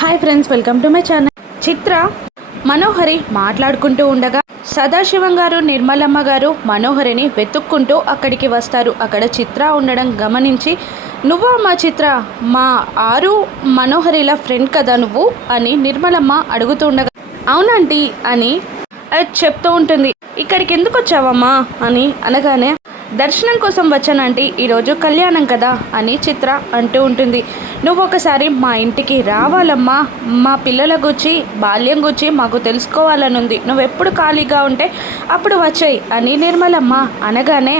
Hi friends, welcome to my channel. Chitra Manohari మాట్లాడుకుంటూ ఉండగా సదాశివం గారు, నిర్మలమ్మ గారు మనోహరిని వెతుక్కుంటూ అక్కడికి వస్తారు. అక్కడ చిత్ర ఉండడం గమనించి, నువ్వా మా చిత్ర, మా ఆరు మనోహరిల ఫ్రెండ్ కదా నువ్వు అని నిర్మలమ్మ అడుగుతూ ఉండగా, అవునంటీ అని చెప్తూ ఉంటుంది. ఇక్కడికి ఎందుకు వచ్చావమ్మా అని అనగానే, దర్శనం కోసం వచ్చానంటే ఈరోజు కళ్యాణం కదా అని చిత్ర అంటూ ఉంటుంది. నువ్వు ఒకసారి మా ఇంటికి రావాలమ్మా, మా పిల్లల గురించి, బాల్యం గురించి మాకు తెలుసుకోవాలని ఉంది. నువ్వు ఎప్పుడు ఖాళీగా ఉంటే అప్పుడు వచ్చాయి అని నిర్మలమ్మ అనగానే,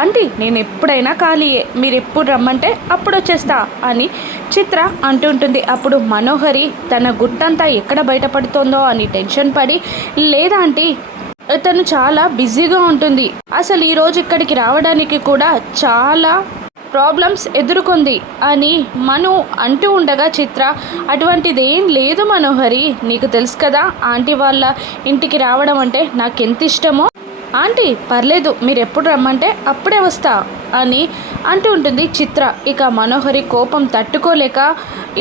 ఆంటీ నేను ఎప్పుడైనా ఖాళీయే, మీరు ఎప్పుడు రమ్మంటే అప్పుడు వచ్చేస్తా అని చిత్ర అంటుంటుంది. అప్పుడు మనోహరి తన గుట్టంతా ఎక్కడ బయటపడుతుందో అని టెన్షన్ పడి, లేదా ఆంటీ తను చాలా బిజీగా ఉంటుంది, అసలు ఈరోజు ఇక్కడికి రావడానికి కూడా చాలా ప్రాబ్లమ్స్ ఎదుర్కొంది అని మను అంటూ ఉండగా, చిత్ర అటువంటిది ఏం లేదు మనోహరి, నీకు తెలుసు కదా ఆంటీ వాళ్ళ ఇంటికి రావడం అంటే నాకు ఎంత ఇష్టమో. ఆంటీ పర్లేదు, మీరు ఎప్పుడు రమ్మంటే అప్పుడే వస్తా అని అంటూ ఉంటుంది చిత్ర. ఇక మనోహరి కోపం తట్టుకోలేక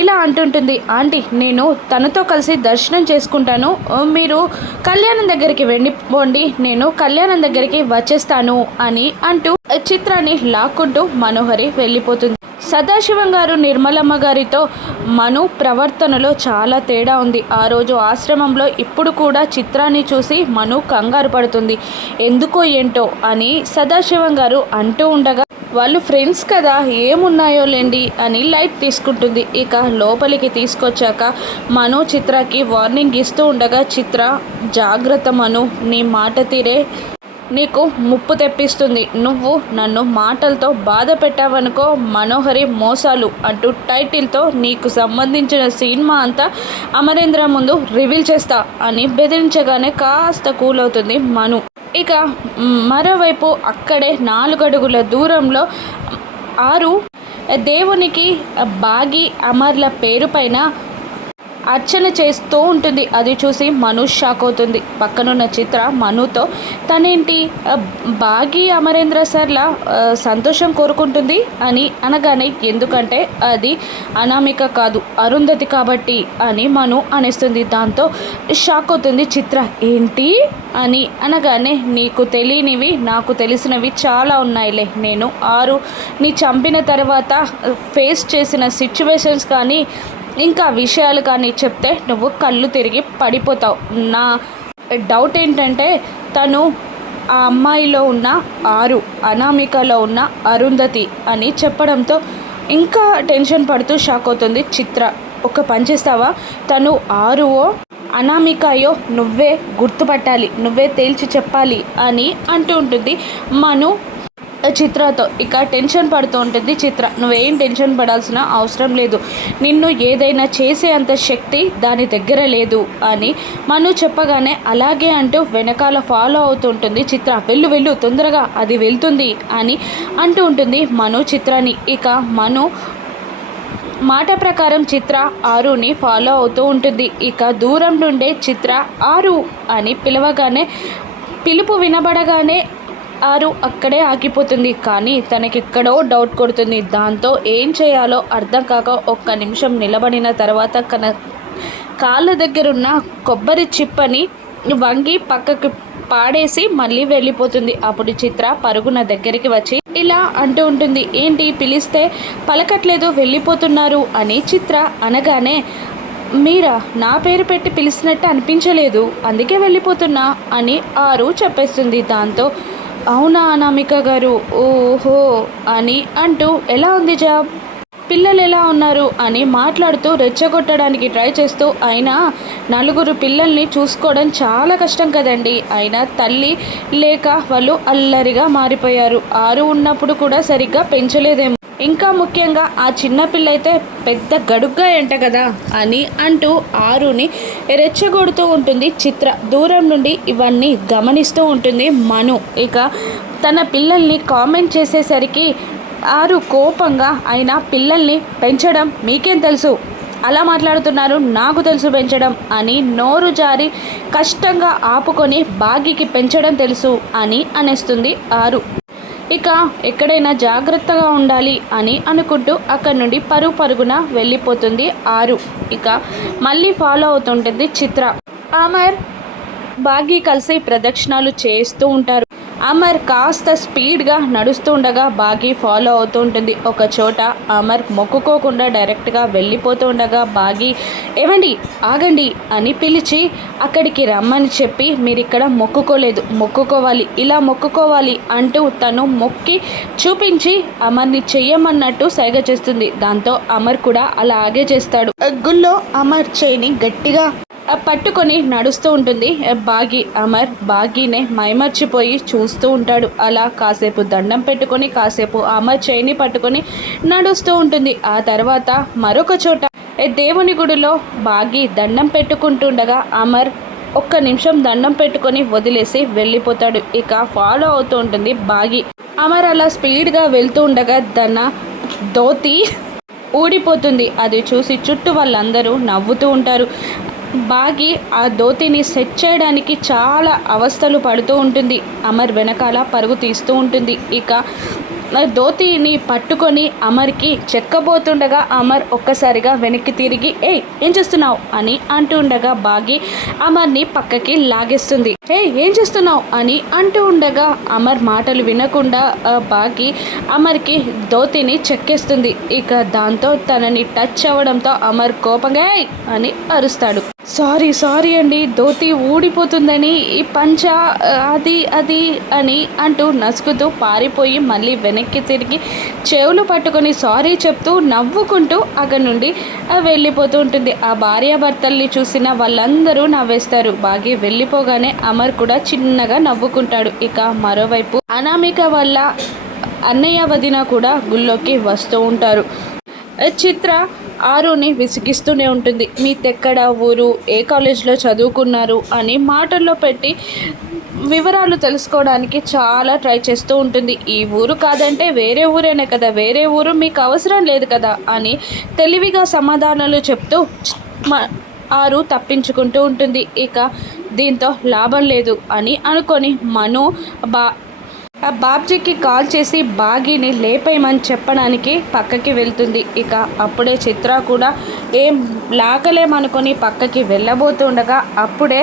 ఇలా అంటుంటుంది, ఆంటీ నేను తనతో కలిసి దర్శనం చేసుకుంటాను, మీరు కళ్యాణం దగ్గరికి వెళ్ళిపోండి, నేను కళ్యాణం దగ్గరికి వచ్చేస్తాను అని అంటూ చిత్రాన్ని లాక్కుంటూ మనోహరి వెళ్ళిపోతుంది. సదాశివం గారు, నిర్మలమ్మ గారితో మను ప్రవర్తనలో చాలా తేడా ఉంది. ఆ రోజు ఆశ్రమంలో ఇప్పుడు కూడా చిత్రాన్ని చూసి మను కంగారు పడుతుంది. ఎందుకో ఏంటో అని సదాశివం గారు అంటూ ఉండగా, వాళ్ళు ఫ్రెండ్స్ కదా ఏమున్నాయో లేండి అని లైట్ తీసుకుంటుంది. ఇక లోపలికి తీసుకొచ్చాక మను చిత్రకి వార్నింగ్ ఇస్తూ ఉండగా, చిత్ర జాగ్రత్త మను, నీ మాట తీరే నీకు ముప్పు తెప్పిస్తుంది, నువ్వు నన్ను మాటలతో బాధ పెట్టావనుకో మనోహరి మోసాలు అంటూ టైటిల్తో నీకు సంబంధించిన సినిమా అంతా అమరేంద్ర ముందు రివీల్ చేస్తా అని బెదిరించగానే కాస్త కూల్ అవుతుంది మను. ఇక మరోవైపు అక్కడే 4 అడుగుల దూరంలో ఆరు దేవునికి బాగి అమర్ల పేరు పైన అర్చన చేస్తూ ఉంటుంది. అది చూసి మను షాక్ అవుతుంది. పక్కనున్న చిత్ర మనుతో, తనేంటి బాగి అమరేంద్ర సార్ల సంతోషం కోరుకుంటుంది అని అనగానే, ఎందుకంటే అది అనామిక కాదు అరుంధతి కాబట్టి అని మను అనేస్తుంది. దాంతో షాక్ అవుతుంది చిత్ర. ఏంటి అని అనగానే, నీకు తెలియనివి నాకు తెలిసినవి చాలా ఉన్నాయిలే, నేను ఆరుని చంపిన తర్వాత ఫేస్ చేసిన సిచ్యువేషన్స్ కానీ ఇంకా విషయాలు కానీ చెప్తే నువ్వు కళ్ళు తిరిగి పడిపోతావు. నా డౌట్ ఏంటంటే తను ఆ అమ్మాయిలో ఉన్న ఆరు, అనామికలో ఉన్న అరుంధతి అని చెప్పడంతో ఇంకా టెన్షన్ పడుతూ షాక్ అవుతుంది చిత్ర. ఒక పని చేస్తావా, తను ఆరువో అనామికయో నువ్వే గుర్తుపట్టాలి, నువ్వే తేల్చి చెప్పాలి అని అంటూ ఉంటుంది మను చిత్రతో. ఇక టెన్షన్ పడుతూ ఉంటుంది చిత్ర. నువ్వేం టెన్షన్ పడాల్సిన అవసరం లేదు, నిన్ను ఏదైనా చేసే అంత శక్తి దాని దగ్గర లేదు అని మను చెప్పగానే, అలాగే అంటూ వెనకాల ఫాలో అవుతూ ఉంటుంది చిత్ర. వెళ్ళు వెళ్ళు తొందరగా, అది వెళ్తుంది అని అంటూ ఉంటుంది మను చిత్రాన్ని. ఇక మను మాట ప్రకారం చిత్ర ఆరుని ఫాలో అవుతూ ఉంటుంది. ఇక దూరం నుండే చిత్ర ఆరు అని పిలవగానే, పిలుపు వినబడగానే ఆరు అక్కడే ఆగిపోతుంది. కానీ తనకెక్కడో డౌట్ కొడుతుంది. దాంతో ఏం చేయాలో అర్థం కాక ఒక్క నిమిషం నిలబడిన తర్వాత కాళ్ళ దగ్గరున్న కొబ్బరి చిప్పని వంగి పక్కకి పాడేసి మళ్ళీ వెళ్ళిపోతుంది. అప్పుడు చిత్ర పరుగున దగ్గరికి వచ్చి ఇలా అంటూ ఉంటుంది, ఏంటి పిలిస్తే పలకట్లేదు, వెళ్ళిపోతున్నారు అని చిత్ర అనగానే, మీరా నా పేరు పెట్టి పిలిచినట్టు అనిపించలేదు, అందుకే వెళ్ళిపోతున్నా అని ఆరు చెప్పేస్తుంది. దాంతో అవునా అనామిక గారు, ఓహో అని అంటూ, ఎలా ఉంది జాబ్, పిల్లలు ఎలా ఉన్నారు అని మాట్లాడుతూ రెచ్చగొట్టడానికి ట్రై చేస్తూ, అయినా 4 పిల్లల్ని చూసుకోవడం చాలా కష్టం కదండి, అయినా తల్లి లేక వాళ్ళు అల్లరిగా మారిపోయారు, ఆరు ఉన్నప్పుడు కూడా సరిగ్గా పెంచలేదేమో, ఇంకా ముఖ్యంగా ఆ చిన్నపిల్ల అయితే పెద్ద గడుగ్గా ఎంట కదా అని అంటూ ఆరుని రెచ్చగొడుతూ ఉంటుంది చిత్ర. దూరం నుండి ఇవన్నీ గమనిస్తూ ఉంటుంది మను. ఇక తన పిల్లల్ని కామెంట్ చేసేసరికి ఆరు కోపంగా, అయినా పిల్లల్ని పెంచడం మీకేం తెలుసు, అలా మాట్లాడుతున్నారు, నాకు తెలుసు పెంచడం అని నోరు జారి కష్టంగా ఆపుకొని బాగికి పెంచడం తెలుసు అని అనేస్తుంది ఆరు. ఇక ఎక్కడైనా జాగ్రత్తగా ఉండాలి అని అనుకుంటూ అక్కడి నుండి పరుగున వెళ్ళిపోతుంది ఆరు. ఇక మళ్ళీ ఫాలో అవుతుంటుంది చిత్ర. అమర్ బాగి కలిసి ప్రదక్షిణాలు చేస్తూ ఉంటారు. అమర్ కాస్త స్పీడ్గా నడుస్తూ ఉండగా బాగి ఫాలో అవుతూ ఉంటుంది. ఒక చోట అమర్ మొక్కుకోకుండా డైరెక్ట్గా వెళ్ళిపోతూ ఉండగా బాగి ఏమండి ఆగండి అని పిలిచి అక్కడికి రమ్మని చెప్పి మీరు ఇక్కడ మొక్కుకోవాలి ఇలా మొక్కుకోవాలి అంటూ తను మొక్కి చూపించి అమర్ని చెయ్యమన్నట్టు సైగ చేస్తుంది. దాంతో అమర్ కూడా అలాగే చేస్తాడు. గుళ్ళో అమర్ చేయిని గట్టిగా పట్టుకొని నడుస్తూ ఉంటుంది బాగి. అమర్ బాగీనే మైమర్చిపోయి చూస్తూ ఉంటాడు. అలా కాసేపు దండం పెట్టుకొని కాసేపు అమర్ చేయిని పట్టుకొని నడుస్తూ ఉంటుంది. ఆ తర్వాత మరొక చోట దేవుని గుడిలో బాగి దండం పెట్టుకుంటుండగా అమర్ ఒక్క నిమిషం దండం పెట్టుకొని వదిలేసి వెళ్ళిపోతాడు. ఇక ఫాలో అవుతూ ఉంటుంది బాగి. అమర్ అలా స్పీడ్గా వెళ్తూ ఉండగా తన ధోతి ఊడిపోతుంది. అది చూసి చుట్టూ వాళ్ళందరూ నవ్వుతూ ఉంటారు. బాగి ఆ ధోతిని సెట్ చేయడానికి చాలా అవస్థలు పడుతూ ఉంటుంది. అమర్ వెనకాల పరుగు తీస్తూ ఉంటుంది. ఇక ధోతిని పట్టుకొని అమర్కి చెక్కబోతుండగా అమర్ ఒక్కసారిగా వెనక్కి తిరిగి ఏం చేస్తున్నావు అని అంటూ ఉండగా బాగి అమర్ని పక్కకి లాగేస్తుంది. ఏం చేస్తున్నావు అని అంటూ ఉండగా అమర్ మాటలు వినకుండా బాగి అమర్కి ధోతిని చెక్కేస్తుంది. ఇక దాంతో తనని టచ్ అవ్వడంతో అమర్ కోపంగా అని అరుస్తాడు. సారీ అండి, ధోతి ఊడిపోతుందని ఈ పంచ అది అని అంటూ నసుకుతూ పారిపోయి మళ్ళీ వెనక్కి తిరిగి చెవులు పట్టుకొని సారీ చెప్తూ నవ్వుకుంటూ అక్కడి నుండి వెళ్ళిపోతూ ఉంటుంది. ఆ భార్యాభర్తల్ని చూసిన వాళ్ళందరూ నవ్వేస్తారు. బాగి వెళ్ళిపోగానే అమర్ కూడా చిన్నగా నవ్వుకుంటాడు. ఇక మరోవైపు అనామిక వల్ల అన్నయ్య వదిన కూడా గుళ్ళోకి వస్తూ ఉంటారు. చిత్ర ఆరుని విసిగిస్తూనే ఉంటుంది. మీదెక్కడ ఊరు, ఏ కాలేజ్లో చదువుకున్నారు అని మాటల్లో పెట్టి వివరాలు తెలుసుకోవడానికి చాలా ట్రై చేస్తూ ఉంటుంది. ఈ ఊరు కాదంటే వేరే ఊరేనే కదా, వేరే ఊరు మీకు అవసరం లేదు కదా అని తెలివిగా సమాధానాలు చెప్తూ ఆరు తప్పించుకుంటూ ఉంటుంది. ఇక దీంతో లాభం లేదు అని అనుకొని మను బాబ్జీకి కాల్ చేసి బాగీని లేపేయమని చెప్పడానికి పక్కకి వెళ్తుంది. ఇక అప్పుడే చిత్ర కూడా ఏం లాగలేమనుకొని పక్కకి వెళ్ళబోతుండగా అప్పుడే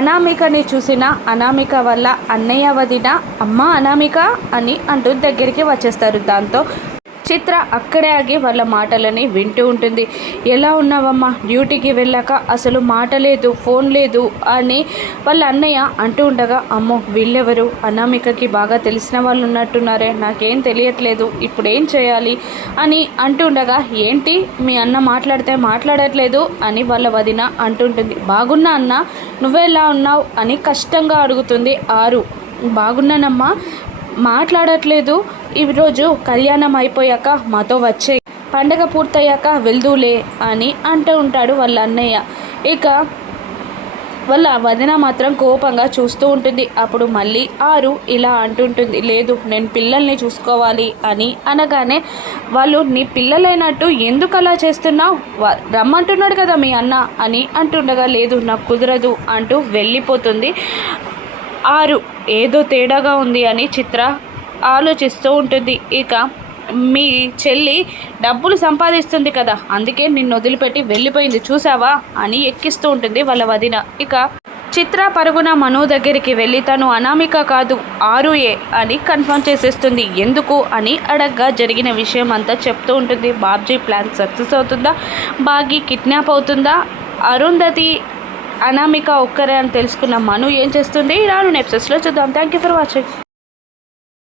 అనామికని చూసిన అనామిక వల్ల అన్నయ్య వదిన అమ్మ అనామిక అని అంటూ దగ్గరికి వచ్చేస్తారు. దాంతో చిత్ర అక్కడే ఆగి వాళ్ళ మాటలని వింటూ ఉంటుంది. ఎలా ఉన్నావమ్మా, డ్యూటీకి వెళ్ళాక అసలు మాట లేదు, ఫోన్ లేదు అని వాళ్ళ అన్నయ్య అంటూ ఉండగా అమ్మో వీళ్ళెవరు, అనామికకి బాగా తెలిసిన వాళ్ళు ఉన్నట్టున్నారే, నాకేం తెలియట్లేదు, ఇప్పుడు ఏం చేయాలి అని అంటుండగా ఏంటి మీ అన్న మాట్లాడట్లేదు అని వాళ్ళ వదిన అంటుంటుంది. బాగున్నా అన్న, నువ్వెలా ఉన్నావు అని కష్టంగా అడుగుతుంది ఆరు. బాగున్నానమ్మా, మాట్లాడట్లేదు, ఈరోజు కళ్యాణం అయిపోయాక మాతో వచ్చే, పండగ పూర్తయ్యాక వెళ్దూలే అని అంటూ ఉంటాడు వాళ్ళ అన్నయ్య. ఇక వాళ్ళ వదిన మాత్రం కోపంగా చూస్తూ ఉంటుంది. అప్పుడు మళ్ళీ ఆరు ఇలా అంటుంటుంది, లేదు నేను పిల్లల్ని చూసుకోవాలి అని అనగానే వాళ్ళు నీ పిల్లలైనట్టు ఎందుకు అలా చేస్తున్నావు, రమ్మంటున్నాడు కదా మీ అన్న అని అంటుండగా లేదు నాకు కుదరదు అంటూ వెళ్ళిపోతుంది ఆరు. ఏదో తేడాగా ఉంది అని చిత్ర ఆలోచిస్తూ ఉంటుంది. ఇక మీ చెల్లి డబ్బులు సంపాదిస్తుంది కదా, అందుకే నిన్ను వదిలిపెట్టి వెళ్ళిపోయింది చూసావా అని ఎక్కిస్తూ ఉంటుంది వాళ్ళ వదిన. ఇక చిత్ర పరుగున మను దగ్గరికి వెళ్ళి తను అనామిక కాదు ఆరుయే అని కన్ఫర్మ్ చేసేస్తుంది. ఎందుకు అని అడగ్గా జరిగిన విషయం అంతా చెప్తూ ఉంటుంది. బాబ్జీ ప్లాన్ సక్సెస్ అవుతుందా, బాగి కిడ్నాప్ అవుతుందా, అరుంధతి అనామిక ఒక్కరే అని తెలుసుకున్న మను ఏం చేస్తుంది రాను ఎపిసోడ్స్లో చూద్దాం. Thank you for watching.